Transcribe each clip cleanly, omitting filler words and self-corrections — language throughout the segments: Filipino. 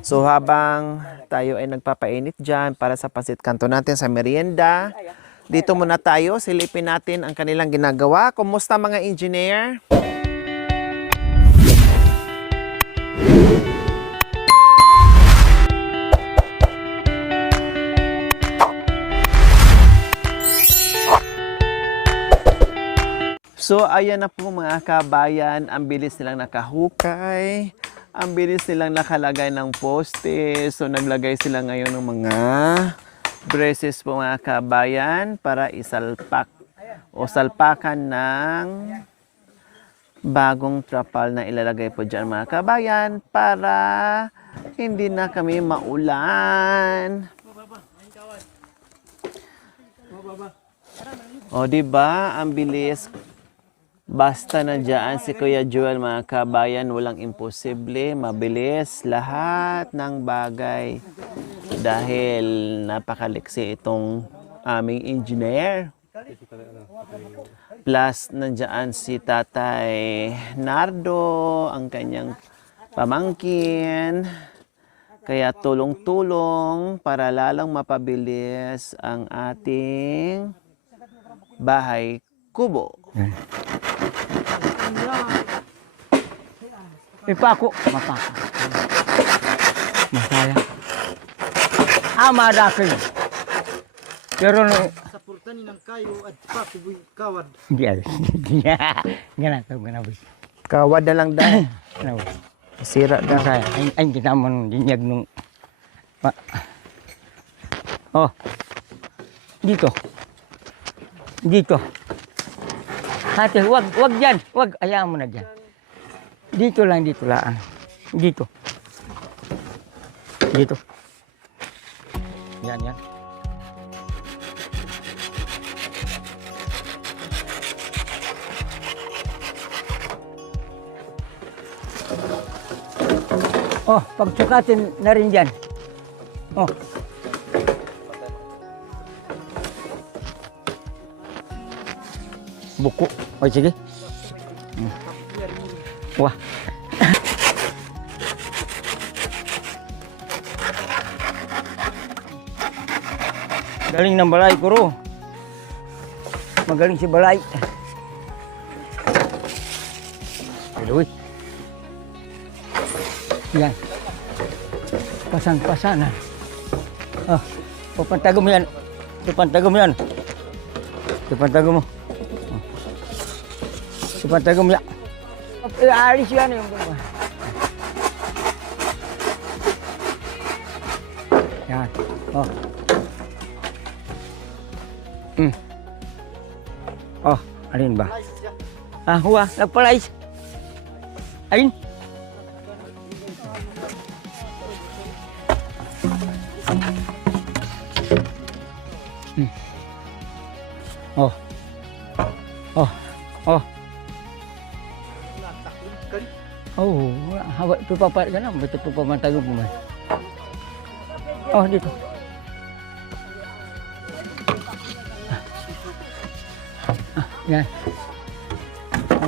So habang tayo ay nagpapainit dyan para sa pasit kanto natin sa merienda, dito muna tayo, silipin natin ang kanilang ginagawa. Kumusta mga engineer? So ayan na po mga kabayan, ang bilis nilang nakahukay, ang bilis nilang nakalagay ng poste. So naglagay sila ngayon ng mga braces po mga kabayan para isalpak o salpakan ng bagong trapal na ilalagay po dyan mga kabayan para hindi na kami maulan. O diba, ang bilis. Basta nandiyan si Kuya Joel mga kabayan, walang imposible, mabilis lahat ng bagay. Dahil napakaliksi itong aming engineer. Plus nandiyan si Tatay Nardo, ang kanyang pamangkin. Kaya tulong-tulong para lalong mapabilis ang ating bahay kubo. Ipako, mapako. Masaya. Ama dakin. Pero Sa purtani ng kayo at pakuboy kawad. diyan. Ganun ka ganabis. Kawad na lang dahil. Ganabis. Sira na. Masaya. Ay kita mo dinyag nung Oh. Dito. Dito. Hati, wag diyan. Wag ayaw mo na diyan. Dito lang. Dito. Dito. Yan. Oh, pagsukatin na rin dyan. Oh. Buku. Oh, sige. Wah. Galing ng balay ko ro. Magaling si balay. Aduh. Yan. Pasan-pasanan. Oh, pantagom yan. Pantagom yan. Pantagom mo. Pantagom yan. Alis yan yung bunga. Yan. Oh. Oh, alin ba? Huwa, nagpalais. Alin? Oh. Oh, hawa tu papat kan, betul tu pemantagum pun. Oh, dito. Yan.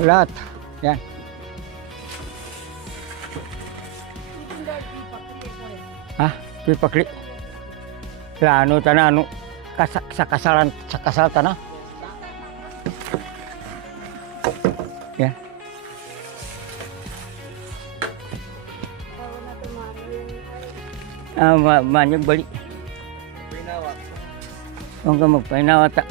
Lahat. Yan. Pipakli. Lano tanano sa kasal tanah. Yan. Banyak balik. Huwag ka magpainawa ta.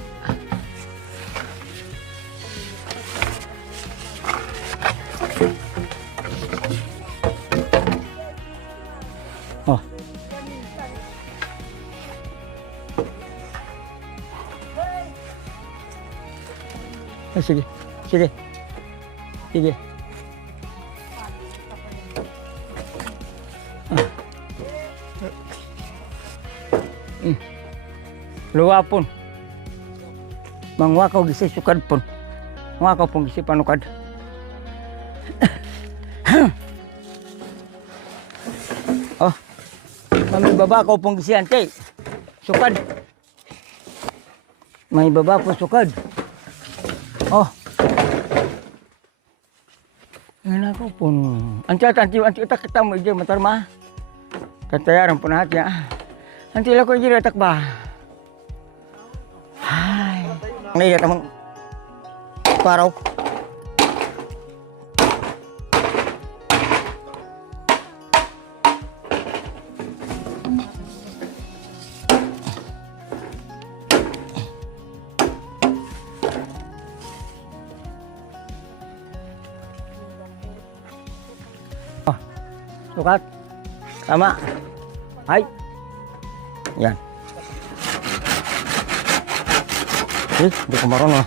Oh. Sige. Luwa pun. Mangwakaw gisi sukad pun. Mangwakaw pun gisi panukad. Oh. May babakaw pun gisi ante. Sukad. May babakaw sukad. Oh. Yan ako pun. Anti kita mo ije matar mah. Tatayaran po natin. Nanti lang ko yung atak ba? Ay. Nailat namang paraw. Sukat. Tama. Ay. Yan. Hindi ko marunong.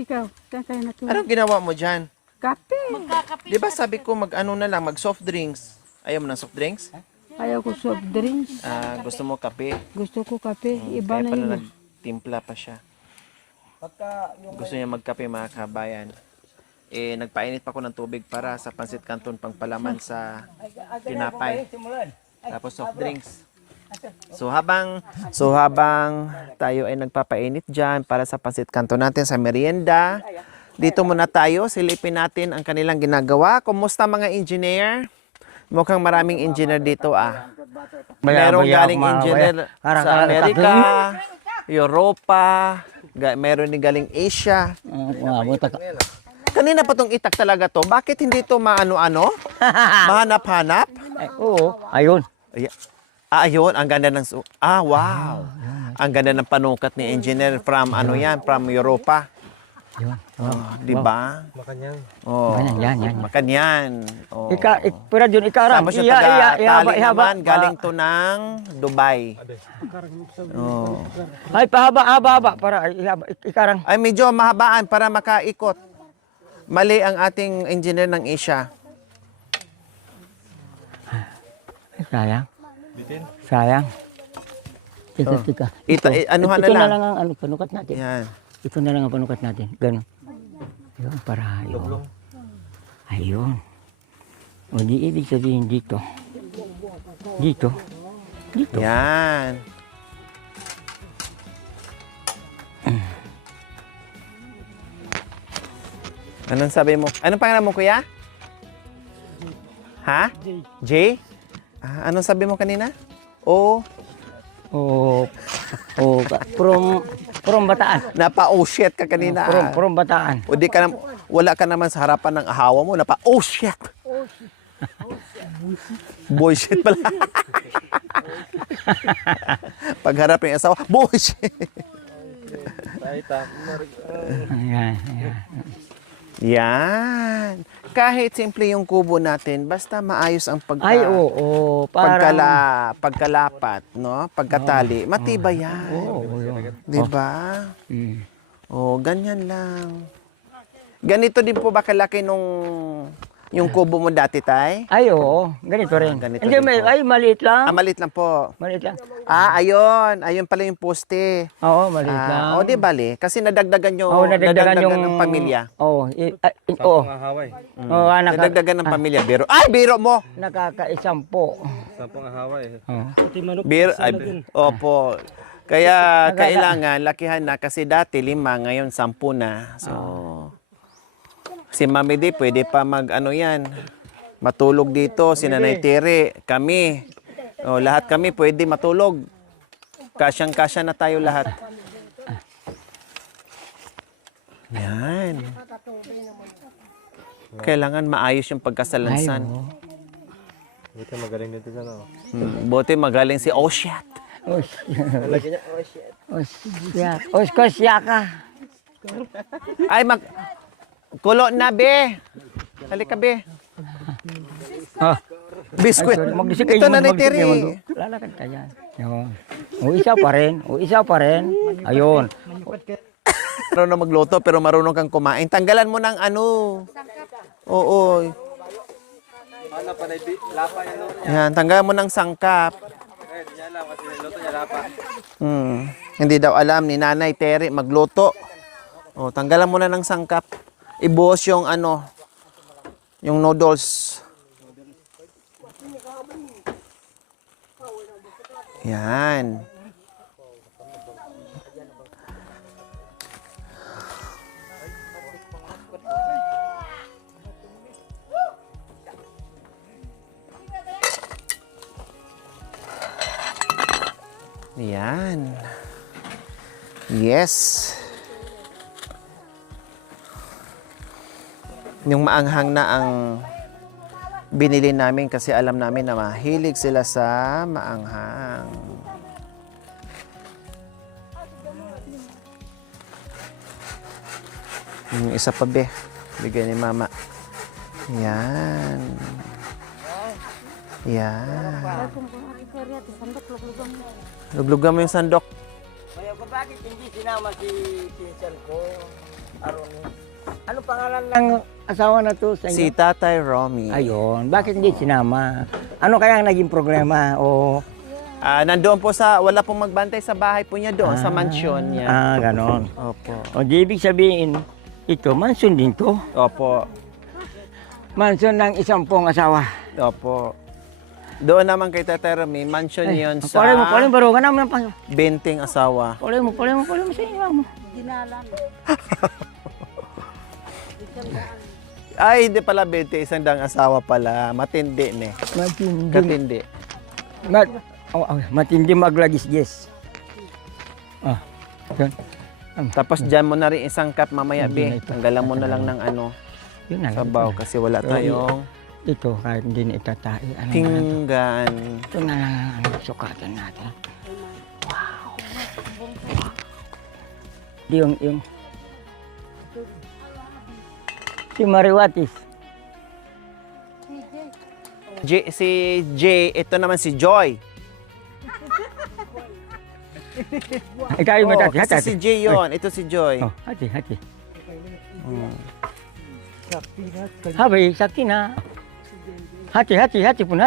Ikaw, saan kayo natulog? Anong ginawa mo dyan? Kape. Di ba sabi ko mag-ano na lang, mag-soft drinks? Ayaw mo ng soft drinks? Ayaw ko soft drinks. Gusto mo kape? Gusto ko kape. Iba Kaya na pala yun. nagtimpla pa siya. Gusto niya magkape mga kabayan. Nagpainit pa ko ng tubig para sa pansit canton pangpalaman sa tinapay. Tapos soft drinks. So habang tayo ay nagpapainit diyan para sa pansit canton natin sa merienda, dito muna tayo, silipin natin ang kanilang ginagawa. Kumusta mga engineer? Mukhang maraming engineer dito Merong galing engineer sa Amerika, Europa, meron din galing Asia. Kanina pa tong itak talaga to. Bakit hindi to maano-ano? Mahanap-hanap? Oo, ayun. Ayun, ang ganda ng wow. Ang ganda ng panukat ni engineer from from Europa. Yun. Di ba? Makanyang. Oh. Yan. Makanyan. Oh. Pero yun, ikarang. Tapos yung taga-tali naman, galing to ng Dubai. Oh. Ay, pahaba. Para ikarang. Ay, medyo mahabaan para makaikot. Mali ang ating engineer ng Asia. Sayang. Tika. Anuhan na Ito na lang. lang ang panukat natin. Yan. Ito na lang ang panukat natin. Ganun. Ayun, para ayun. Ayun. O di ibig sabihin dito. Dito. Yan. Anong sabi mo? Anong pangalan mo, kuya? Ha? Jay? Anong sabi mo kanina? From Bataan. Napa-oh shit ka kanina. From Bataan. O di ka wala ka naman sa harapan ng ahawa mo. Napa-oh shit. Boy shit pala. Pagharap yung asawa, boy shit. Ayan. Yan. Kahit simple yung kubo natin, basta maayos ang Ay, oo. Parang... pagkalapat, no? Pagkatali, matibay yan. yun. Di ba? Mm. Ganyan lang. Ganito din po ba kalaki yung kubo mo dati, tay? Ay, oo. Ganito rin. Ganito Hindi, rin po. ay, maliit lang. Maliit lang po. Maliit lang. Ayun. Ayun pala yung poste. Oo, maliit lang. Di bali. Kasi nadagdagan nadagdagan yung... ng pamilya. Oo. Ahaway. Oo, Nadagdagan ng pamilya. Biro mo! Nakakaisampo. Sampung ahaway. Oo. Opo. Kaya kailangan lakihan na kasi dati 5, ngayon 10 na. So, si Mami Di pwede pa matulog dito. Si Nanay Tere, kami. Lahat kami pwede matulog. Kasyang-kasya na tayo lahat. Yan. Kailangan maayos yung pagkasalansan. Buti magaling dito sa Buti magaling si Oshat. Osya ka. Ay, kulo na, be. Halika, be. Biskwit. Ito na ni Terry. Lalakad ka yan. Isa pa rin. Ayun. Marunong magluto pero marunong kang kumain. Tanggalan mo ng Oo. Ano pa na lapa yan luto niya. Yan, tanggal mo ng sangkap. Eh, di niya alam kasi luto niya lapa. Hindi daw alam ni Nanay Terry magluto. O, tanggalan mo na ng sangkap. Ibuhos yung ano, yung noodles. Yan. Yan. Yes. Yung maanghang na ang binili namin kasi alam namin na mahilig sila sa maanghang. Yung isa pa be, bigay ni mama. Yan. Yan. Luglugan mo yung sandok. Kaya ko bakit hindi sinama si pinsan ko? Aron. Ano pangalan ng asawa na to sa inyo? Si Tatay Romy. Ayun, bakit hindi sinama? Ano kaya ang naging problema? O Nandoon po wala pong magbantay sa bahay po niya doon, sa mansyon niya. ganon. Opo. O di ibig sabihin, ito, mansion din to. Opo. Mansion ng isang pong asawa. Opo. Doon naman kay Tatay Romy, mansion yun sa Pole mo, baro ka naman ang pasok. Benting asawa. Pole mo sa inyo mo. Dinalan. Ay, hindi pala 20, isang dang asawa pala. Matindi, ne. Matindi. Katindi. Matindi maglagis-gis. Yun. Tapos dyan mo na rin isang cup mamaya, Hindi na be. ito. Tanggalan mo na lang ng ano, Yun na lang. sabaw kasi wala tayong Ito, kahit hindi na itatai. Ano na lang to? pinggan. Ito na lang ang sukatan natin. Wow. Yung si Mariwatis. Si Jay, ito naman si Joy. Ikaw yung matati. kasi si Jay yun. Ito si Joy. Oh, hati. Mm. Habay, sakti na. Hati pun.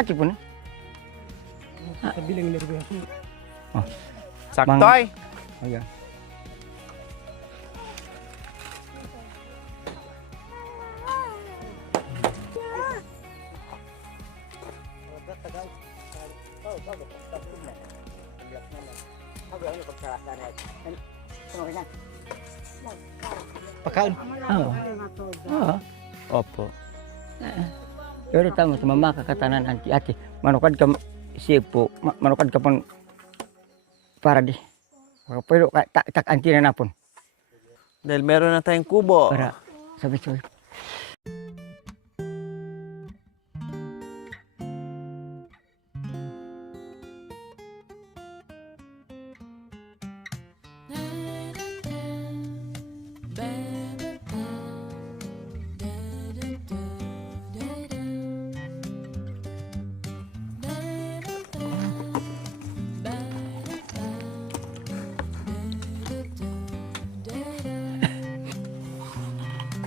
Saktoy. Ayan. Pagkain. Oo. Opo. Pero tama sa mama kakatanan anti ati. Manukad ka sipo, manukad ka pun para di. Pero tak anti na napon. Dahil meron na tayong kubo. Para sabi.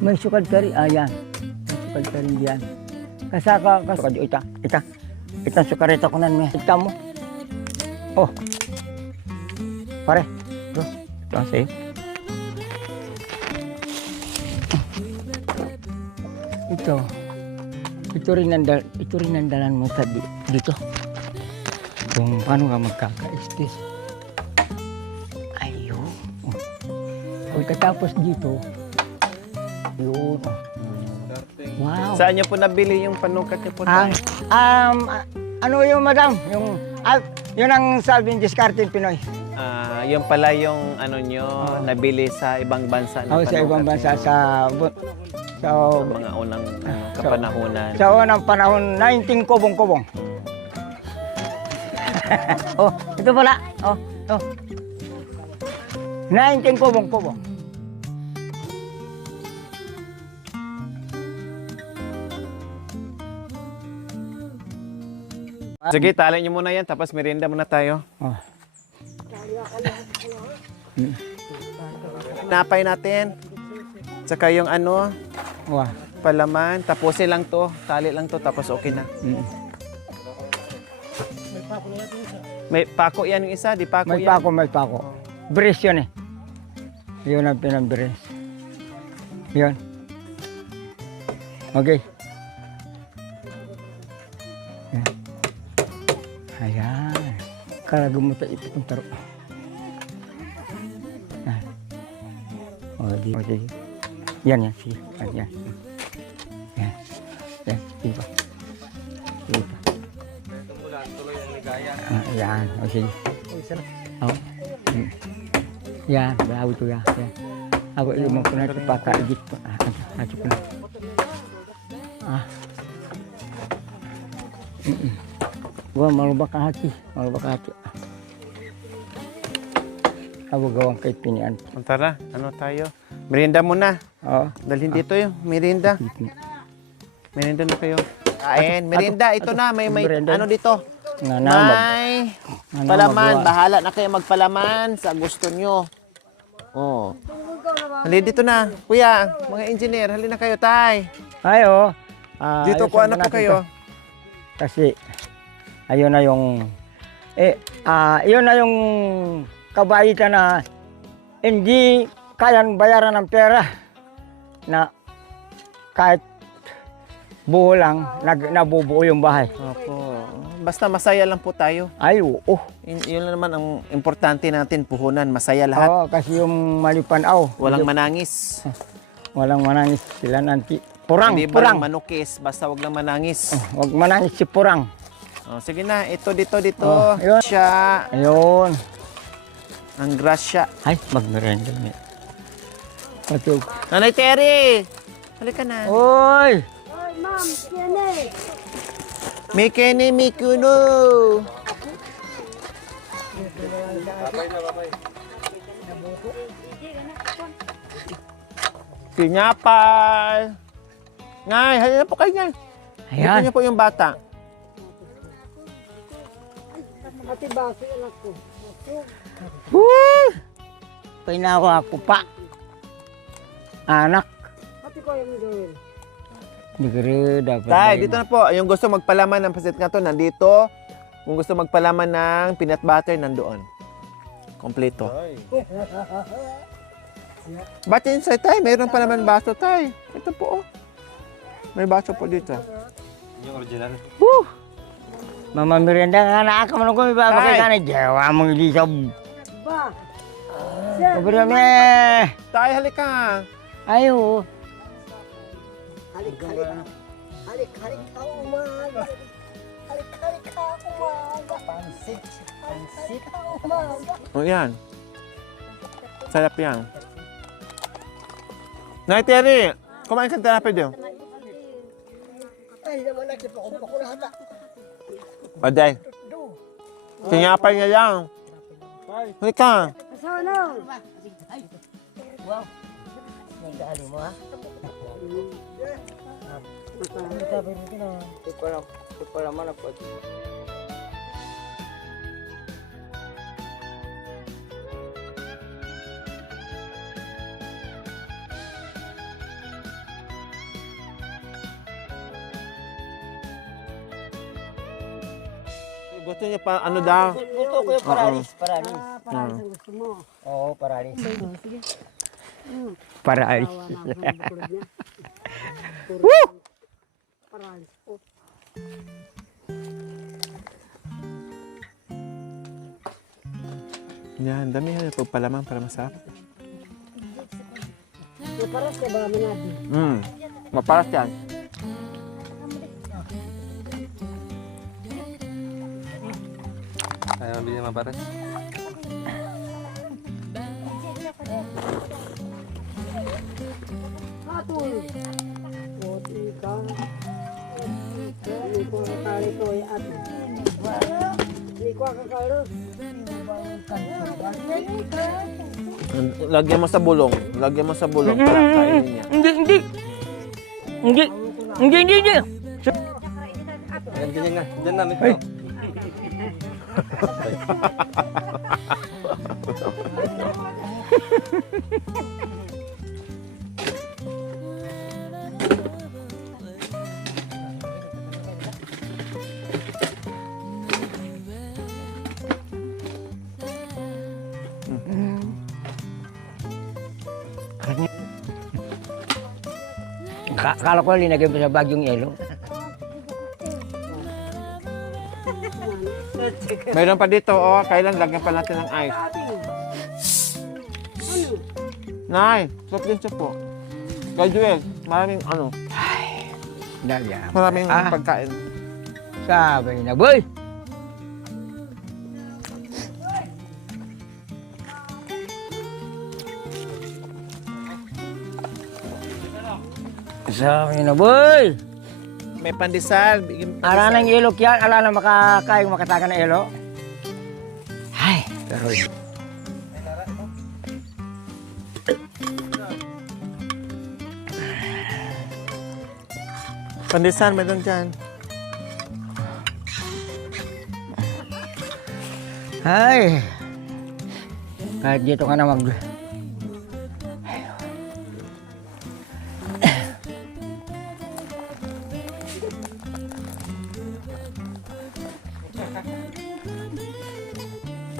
May sukad ka rin. Ayan. May sukad ka rin diyan. Kasaka. Ita sukarita ko nan may. Ita mo. Oh. Pare. Ito ang sa'yo. Ito. Ito rin ang dalan mo dito. Kung paano ka magkaka-estes. Ayun. Pagkatapos dito, yun. Wow. Saan niyo po nabili yung panukat niyo po? Ano yung madam? Yun ang salbing discarded Pinoy. Yung pala yung ano niyo, nabili sa ibang bansa. na Sa ibang panukat bansa, niyo. sa Mga unang kapanahunan. sa unang panahon, 19 kubong-kubong. Oh, ito pala. Oh. 19 kubong-kubong. Sige, tali niyo muna yan, tapos merienda muna tayo. Oh. Napay natin. Tsaka yung ano, Wow. Palaman, tapusin lang to. Tali lang to, tapos okay na. May pako yan yung isa, di pako May yan. pako, may pako. Brace yun eh. Yun ang pinang-brace. Yun. Okay. Yan. Ayan. Kalago mo tayo ipitong taro. Yan. O, sige. Yan, yan. Sige. Yan. Yan. Yan. Sige pa. Sige pa. Tuloy ang ligaya. Yan. O, sige. O. Yan. Bahawi ko yan. Yan. Ako ilimang ko na ito pakaigit ko. Ato ko na. Wah, malubak ka hati. Malubak ka hati. Ako gawang kay pinian. Tara, ano tayo? Merienda muna. Oo. Dalhin dito yung merienda. Merienda na kayo. Kain. Merienda, ito na. May Merienda. ano dito? Nga naman. May palaman. Bahala na kayo magpalaman sa gusto nyo. Oh. Halin dito na. Kuya, mga engineer, halin na kayo, tay. Ayo. Dito ko ano po kayo. Kasi ayun na yung yun na yung kabaitan na hindi kayang bayaran ng pera na kahit buo lang nabubuo yung bahay. Opo. Basta masaya lang po tayo. Ay, oo. Yun lang naman ang importante natin, puhunan. Masaya lahat. Oo, kasi yung malipanaw. Walang manangis. Walang manangis sila nanti. Purang, Hindi ba purang. manukis, basta wag lang manangis. Huwag manangis si Purang. Oh, sige na, ito dito. Oh, yun. Siya, Ayun. ang grasya. Ay, magmerenda niya. Patug. Nanay Terry! Halika na. Oy! Mikene Mikuno! Pinyapal! Ngay, halina po kayo niyan. Ito Ayan. niyo po yung bata. Woo! Pinawa ako pa. Anak. Hindi ko rin dapat. Tay, dito na po. Yung gusto magpalaman ng pasit nga to, nandito. Kung gusto magpalaman ng peanut butter, nandoon. Kompleto. Ba't inside, tay? Mayroon pa naman baso, tay. Ito po, oh. May baso po dito. Yung original. Woo! Mama merienda ka na ako man ko ibabagay Tay. ka na jawa mong ilisab. Ba. Sabi me. Tay, halika. Ayo. O yan. Sarap yan. Nay Terry, kumain ka ng tilapia din. Paday. Sinyapay niya lang. Halika. Gusto niya pa ano daw? Gusto ko yung paralis, paralis. Ah. Oo, paralis. Paralis. Yan, dami yan. Pagpalaman para masarap. Maparas yan. Ayaw mabili naman pares. Lagyan mo sa bulong. Lagyan mo sa bulong para kainin niya. Hindi. Ayan, ganyan nga. Diyan namin ito. Kala ko linagay mo sa bag yung yelo. Mayroon pa dito, oh. Kailan lagyan pa natin ng ice. Nay, soft drinks po. Kay Joel, maraming ano, Dahil maraming pagkain. Sabi na, boy! Sabi na, boy! May pandesal. bigyan pandesal. Ara ng ilok yan, ala na makakayong makatakan ng ilo. Ay, pero Pandesal, meron dyan. ay, kahit dito ka na mag...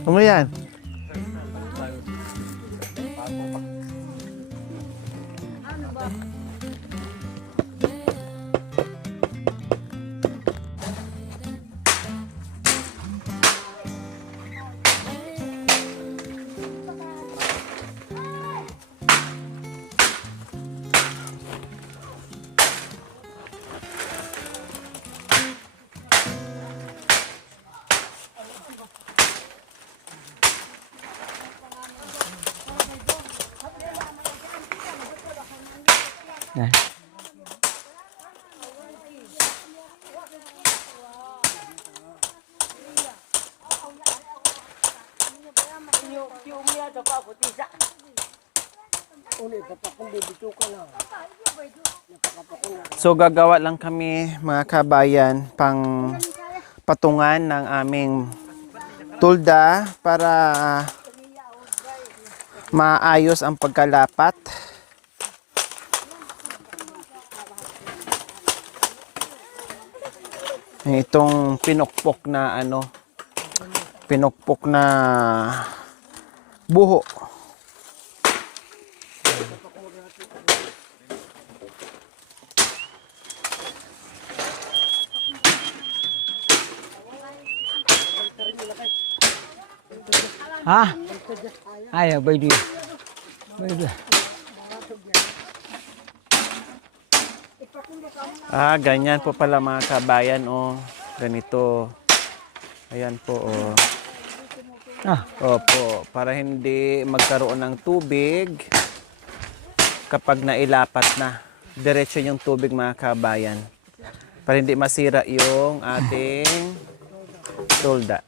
Ano yan? Yan. So gagawa lang kami mga kabayan pang patungan ng aming tulda para maayos ang pagkalapat. Itong pinukpok na pinukpok na buho. Ha? Ay, boy di. Boy di. Ganyan po pala mga kabayan, oh. Ganito. Ayan po, oh. Opo, para hindi magkaroon ng tubig kapag nailapat na. Diretso yung tubig mga kabayan. Para hindi masira yung ating tulda.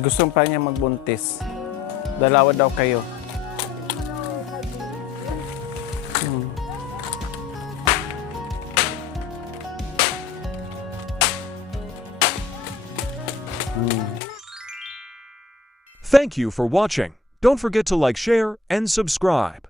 Gusto pa niya magbuntis. Dalawa daw kayo. Thank you for watching. Don't forget to like, share, and subscribe.